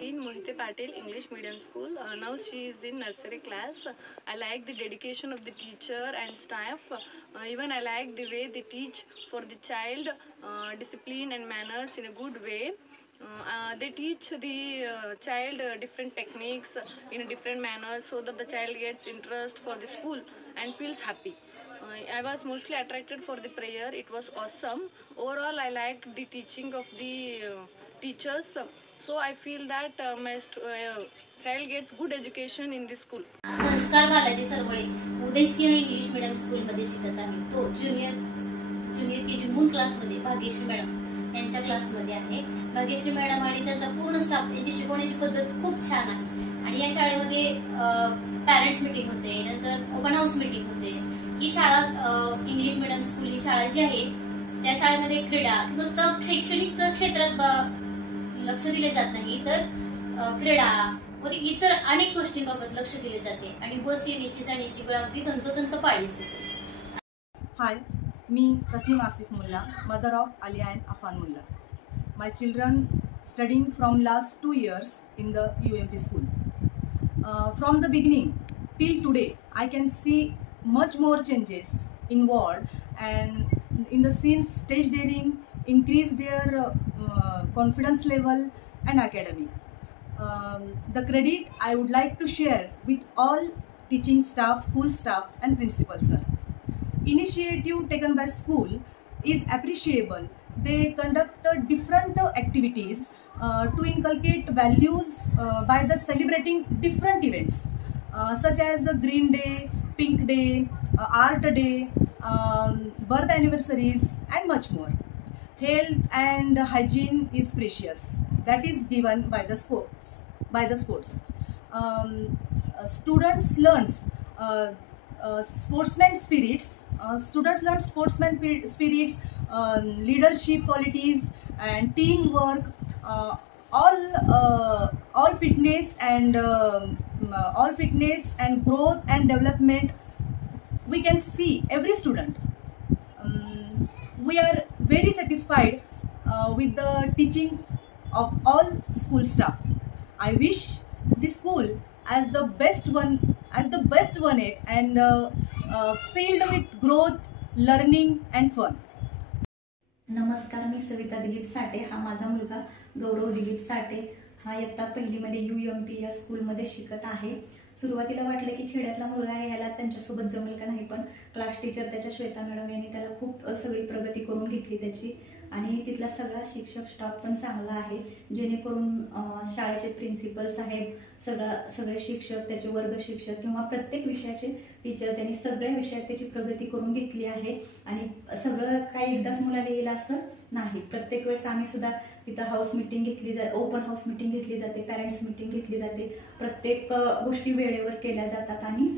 In Mohite Patil English Medium School. Now she is in nursery class. I like the dedication of the teacher and staff. Even I like the way they teach for the child discipline and manners in a good way. They teach the child different techniques in a different manner so that the child gets interest for the school and feels happy. I was mostly attracted for the prayer. It was awesome. Overall, I liked the teaching of the teachers. So I feel that my child gets good education in this school. Sanskar Balaji Sarwale Udaysingh English medium school मध्ये शिकत आहे. तो junior KG moon class मध्ये Bhagyashree madam यांच्या class मध्ये आहे. Bhagyashree madam आणि त्यांचा पूर्ण स्टाफ यांची शिकवण्याची पद्धत खूप छान आहे. आणि या शाळेमध्ये पॅरेंट्स मीटिंग होते, नंतर ओपन हाऊस मीटिंग होते. ही शाळा इंग्लिश मीडियम स्कूल ही शाळा जी आहे त्या शाळेमध्ये क्रीडा नुसतं शैक्षणिक क्षेत्रात लक्ष दिले जात नाही, तर क्रीडा व इतर अनेक गोष्टींबाबत लक्ष दिले जाते आणि बस येण्याची जाण्याची वेळ अगदी तंतोतंत पाळीच येते. हाय, मी Tasneem Asif Mulla, mother of Aliya and Afan Mulla. My children studying from last 2 years in the UMP school. From the beginning till today, I can see much more changes involved, and in the scenes stage daring increase their confidence level and academic. The credit I would like to share with all teaching staff, school staff and principal sir. Initiative taken by school is appreciable. They conduct different activities to inculcate values by the celebrating different events such as Green Day, Pink Day, Art Day, birth anniversaries and much more. Health and hygiene is precious. That is given by the sports. Students learns sportsman spirits. Students learn sportsman spirits, leadership qualities and teamwork. All fitness and growth and development we can see every student. We are very satisfied with the teaching of all school staff. I wish this school as the best one and filled with growth, learning and fun. नमस्कार, मी सविता दिलीप साठे. हा माझा मुलगा गौरव दिलीप साठे. हा इयत्ता पहिलीमध्ये UMP या स्कूलमध्ये शिकत आहे. सुरुवातीला वाटलं की खेड्यातला मुलगा आहे, ह्याला त्यांच्यासोबत जमेल का नाही, पण क्लास टीचर त्याच्या श्वेता मॅडम यांनी त्याला खूप सगळी प्रगती करून घेतली त्याची. आणि तिथला सगळा शिक्षक स्टाफ पण चांगला आहे, जेणेकरून शाळेचे प्रिन्सिपल साहेब, सगळे शिक्षक, त्याचे वर्ग शिक्षक किंवा प्रत्येक विषयाचे टीचर, त्यांनी सगळ्या विषयात त्याची प्रगती करून घेतली आहे. आणि सगळं काही एकदाच मुलाला येईल असं नाही. प्रत्येक वेळेस आम्ही सुद्धा तिथं हाऊस मीटिंग घेतली जाते, ओपन हाऊस मीटिंग घेतली जाते, पॅरेंट्स मीटिंग घेतली जाते. प्रत्येक गोष्टी वेळेवर केल्या जातात आणि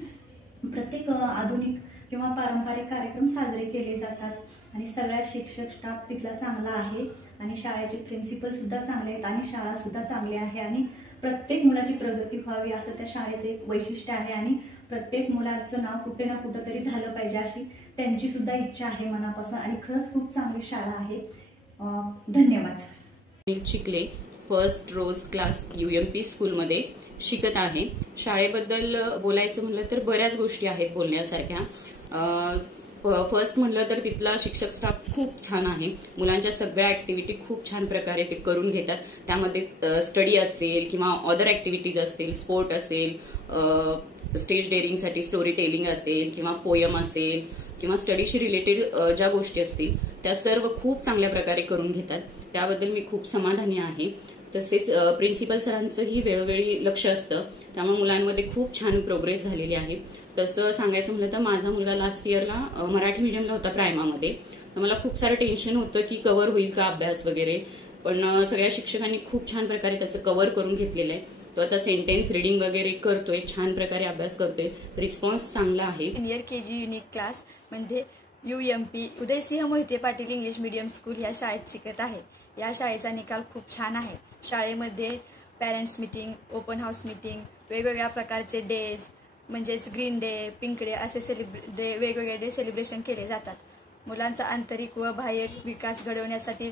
प्रत्येक आधुनिक किंवा पारंपरिक कार्यक्रम साजरे केले जातात. आणि सगळ्या शिक्षक स्टाफ तिथला चांगला आहे आणि शाळेचे प्रिन्सिपल सुद्धा चांगले आहेत आणि शाळा सुद्धा चांगली आहे. आणि प्रत्येक मुलाची प्रगती व्हावी असं त्या शाळेचं एक वैशिष्ट्य आहे. आणि प्रत्येक मुलाचं नाव कुठे ना कुठं तरी झालं पाहिजे अशी त्यांची सुद्धा इच्छा आहे मनापासून. आणि खरंच खूप चांगली शाळा आहे. धन्यवाद. चिखले फर्स्ट रोज क्लास UMP स्कूलमध्ये शिकत आहे. शाळेबद्दल बोलायचं म्हणलं तर बऱ्याच गोष्टी आहेत बोलण्यासारख्या. फर्स्ट म्हणलं तर तिथला शिक्षक स्टाफ खूप छान आहे. मुलांच्या सगळ्या ऍक्टिव्हिटी खूप छान प्रकारे ते करून घेतात. त्यामध्ये स्टडी असेल किंवा अदर ऍक्टिव्हिटीज असतील, स्पोर्ट असेल, स्टेज डेअरिंगसाठी स्टोरी टेलिंग असेल किंवा पोयम असेल किंवा स्टडीशी रिलेटेड ज्या गोष्टी असतील त्या सर्व खूप चांगल्या प्रकारे करून घेतात. त्याबद्दल मी खूप समाधानी आहे. तसेच प्रिन्सिपल सरांचंही वेळोवेळी लक्ष असतं, त्यामुळे मुलांमध्ये खूप छान प्रोग्रेस झालेली आहे. तसं सांगायचं म्हटलं तर माझा मुलगा लास्ट इयरला मराठी मीडियमला होता प्रायमामध्ये, तर मला खूप सारं टेन्शन होतं की कव्हर होईल का अभ्यास वगैरे, पण सगळ्या शिक्षकांनी खूप छान प्रकारे त्याचं कव्हर करून घेतलेलं आहे. तो आता सेंटेन्स रीडिंग वगैरे करतोय, छान प्रकारे अभ्यास करतोय, रिस्पॉन्स चांगला आहे. सिनियर KG युनिक क्लास म्हणजे UMP Udaysinh Mohite Patil English medium school या शाळेत शिकत आहे. या शाळेचा निकाल खूप छान आहे. शाळेमध्ये parents meeting, open house meeting, वेगवेगळ्या प्रकारचे डेज म्हणजेच ग्रीन डे, पिंक डे असे वेगवेगळे डे सेलिब्रेशन केले जातात. मुलांचा आंतरिक व बाह्य विकास घडवण्यासाठी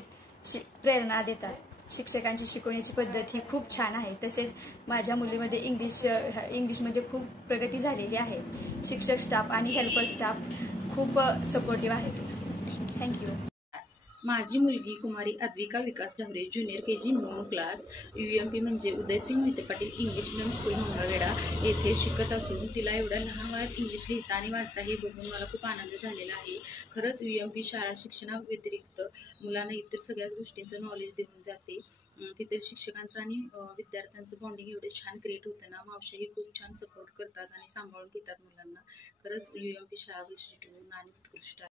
प्रेरणा देतात. शिक्षकांची शिकवण्याची पद्धत ही खूप छान आहे. तसेच माझ्या मुलीमध्ये इंग्लिशमध्ये खूप प्रगती झालेली आहे. शिक्षक स्टाफ आणि हेल्पर स्टाफ खूप सपोर्टिव्ह आहेत. थँक्यू. माझी मुलगी कुमारी Advika Vikas Dhaware junior KG moon class UMP म्हणजे Udaysingh Mohite Patil English medium school Mangalvedha येथे शिकत असून तिला एवढ्या लहान वयात इंग्लिश लिहिता आणि वाचता हे बघून मला खूप आनंद झालेला आहे. खरंच UMP शाळा शिक्षणाव्यतिरिक्त मुलांना इतर सगळ्याच गोष्टींचं नॉलेज देऊन जाते. तिथे शिक्षकांचं आणि विद्यार्थ्यांचं बॉन्डिंग एवढे छान क्रिएट होतं ना. मावशाही खूप छान सपोर्ट करतात आणि सांभाळून घेतात मुलांना. खरंच UMP शाळा वैशिष्ट्यपूर्ण आणि उत्कृष्ट आहे.